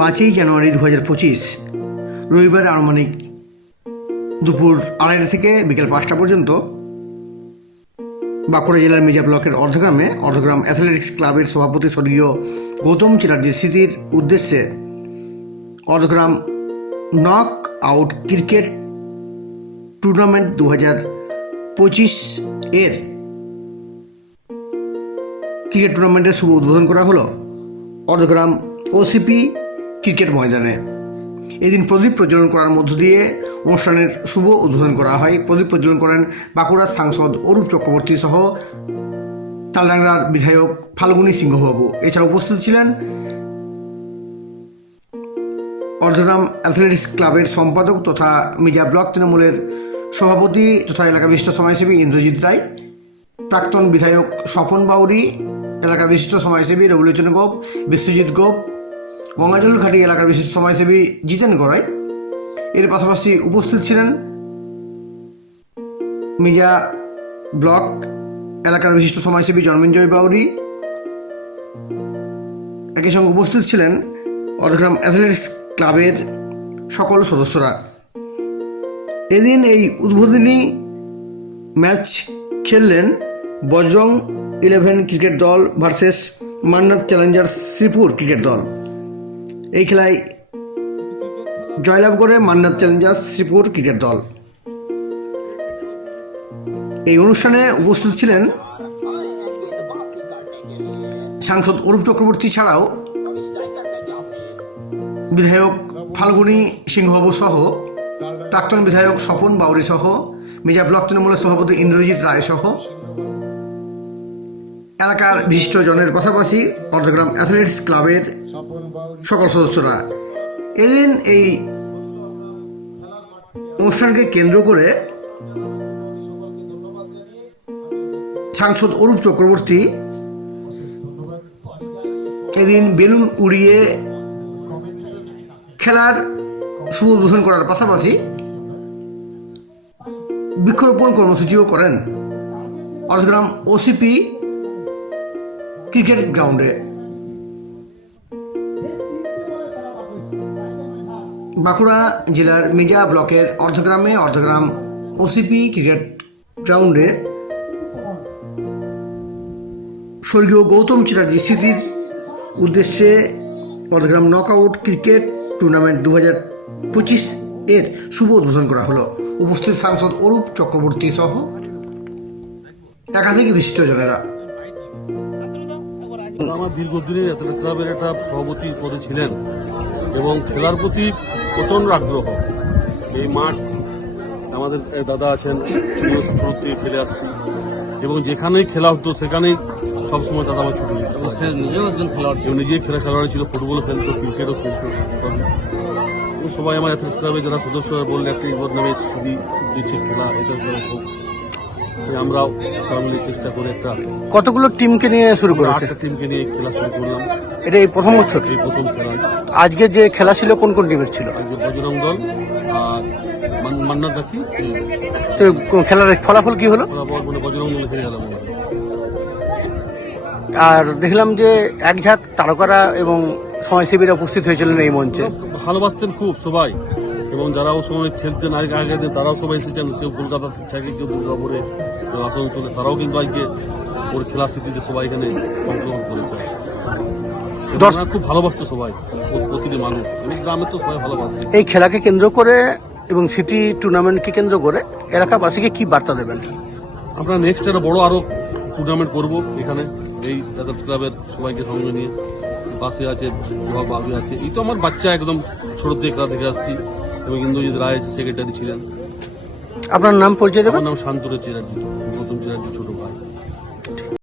5ই জানুয়ারি 2025 রবিবার আনুমানিক দুপুর 2:30 থেকে বিকেল 5টা পর্যন্ত বাঁকুড়া জেলার মির্জা ব্লকের অর্ধগ্রাম অ্যাথলেটিক্স ক্লাবের সভাপতি স্বর্গীয় গৌতম চ্যাটার্জির স্মৃতির উদ্দেশ্যে Ardhagram knock out cricket tournament 2025 এর ক্রিকেট টুর্নামেন্টের শুভ উদ্বোধন করা হলো অর্ধগ্রাম ওসিপি ক্রিকেট ময়দানে। এদিন প্রদীপ প্রজ্বলন করার মধ্য দিয়ে অনুষ্ঠানের শুভ উদ্বোধন করা হয়। প্রদীপ প্রজ্বলন করেন বাঁকুড়ার সাংসদ অরূপ চক্রবর্তী সহ তালডাংরার বিধায়ক ফাল্গুনী সিংহবাবু। এছাড়া উপস্থিত ছিলেন অর্ধগ্রাম অ্যাথলেটিক্স ক্লাবের সম্পাদক তথা মির্জা ব্লক তৃণমূলের সভাপতি তথা এলাকার বিশিষ্ট সমাজসেবী ইন্দ্রজিৎ রায়, প্রাক্তন বিধায়ক স্বপন বাউরি, এলাকার বিশিষ্ট সমাজসেবী রবিলোচন গোপ, বিশ্বজিৎ গোপ, গঙ্গাজল ঘাটি এলাকার বিশিষ্ট সমাজসেবী জিতেন গড়াই। এর পাশাপাশি উপস্থিত ছিলেন মির্জা ব্লক এলাকার বিশিষ্ট সমাজসেবী জন্মেঞ্জয় বাউরি। একই সঙ্গে উপস্থিত ছিলেন অর্ধগ্রাম অ্যাথলেটিক্স ক্লাবের সকল সদস্যরা। এদিন এই উদ্বোধনী ম্যাচ খেললেন বজরং 11 ক্রিকেট দল ভার্সেস মান্নাত চ্যালেঞ্জার্স শ্রীপুর ক্রিকেট দল। এই খেলায় জয়লাভ করে মান্নাত চ্যালেঞ্জার্স শ্রীপুর ক্রিকেট দল। এই অনুষ্ঠানে উপস্থিত ছিলেন সাংসদ অরূপ চক্রবর্তী ছাড়াও বিধায়ক ফাল্গুনী সিংহবাবু সহ প্রাক্তন বিধায়ক স্বপন বাউরি সহ মির্জা ব্লক তৃণমূলের সভাপতি ইন্দ্রজিৎ রায় সহ এলাকার বিশিষ্ট জনের পাশাপাশি অর্ধগ্রাম অ্যাথলেটিক্স ক্লাবের সকল সদস্যরা। এদিন এই অনুষ্ঠানকে কেন্দ্র করে সাংসদ অরূপ চক্রবর্তী এদিন বেলুন উড়িয়ে খেলার শুভ উদ্বোধন করার পাশাপাশি বৃক্ষরোপণ কর্মসূচিও করেন অর্ধগ্রাম ওসিপি ক্রিকেট গ্রাউন্ডে। বাঁকুড়া জেলার মির্জা ব্লকের অর্ধগ্রাম ওসিপি ক্রিকেট গ্রাউন্ডে স্বর্গীয় গৌতম চ্যাটার্জি স্মৃতির উদ্দেশ্যে অর্ধগ্রাম নকআউট ক্রিকেট টুর্নামেন্ট 2025 এর শুভ উদ্বোধন করা হলো। উপস্থিত সাংসদ অরূপ চক্রবর্তী সহ একাধিক বিশিষ্টজনেরা। আমার দীর্ঘদিনের অ্যাথলেটিক ক্লাবের একটা সভাপতি পদে ছিলেন এবং খেলার প্রতি প্রচণ্ড আগ্রহ। এই মাঠ আমাদের দাদা আছেন, ছোট থেকে খেলে আসছি এবং যেখানেই খেলা হতো সেখানেই সবসময় দাদা আমার ছুটে যেত। সে নিজেও একজন খেলোয়াড় ছিল, নিজেই খেলোয়াড় ছিল, ফুটবলও খেলতো, ক্রিকেটও খেলতো। সবাই আমার অ্যাথলেটিক্স ক্লাবের যারা সদস্যরা বললে একটা বদনামে শুধু দিচ্ছে খেলা, এটা হোক। আমরাও সবাই মিলে চেষ্টা করে একটা কতগুলো টিমকে নিয়ে শুরু করেছে? 8টা টিমকে নিয়ে খেলা শুরু করলাম। এটা এই প্রথম বছর? এই প্রথম খেলা। আজকে যে খেলা ছিল কোন কোন টিমের ছিল? আজকে বজরং দল আর মান্নাত রাখি। খেলার ফলাফল কি হলো? ফলাফল মানে বজরং দল হেরে গেলাম। আর দেখলাম যে এক ঝাঁক তারকারা এবং সমাজসেবীরা উপস্থিত হয়েছিলেন এই মঞ্চে। ভালোবাসতেন খুব সবাই এবং যারাও সময় খেলতেন আগে তারাও সবাই এসেছেন। কেউ কলকাতা থেকে, কেউ দুর্গাপুরে, কেউ আসানসোলে, তারাও কিন্তু আজকে ওর খেলা স্মৃতিতে সবাই এখানে অংশগ্রহণ করেছে। খুব ভালোবাসতো সবাই, প্রতিটি মানুষ এবং গ্রামের তো সবাই ভালোবাসত। এই খেলাকে কেন্দ্র করে এবং সিটি টুর্নামেন্টকে কেন্দ্র করে এলাকাবাসীকে কি বার্তা দেবেন? আমরা নেক্সট একটা বড় আরো টুর্নামেন্ট করবো এখানে এই অ্যাথলেটিক্স ক্লাবের সবাইকে সঙ্গে নিয়ে। পাশে আছে বাবু আছে, এই তো আমার বাচ্চা একদম ছোট থেকে খেলা থেকে আসছি এবং ইন্দ্রজিৎ রায় সেক্রেটারি ছিলেন। আপনার নাম পরিচয় দেবেন? আমার নাম শান্তনু চ্যাটার্জি, গৌতম চ্যাটার্জি ছোট ভাই।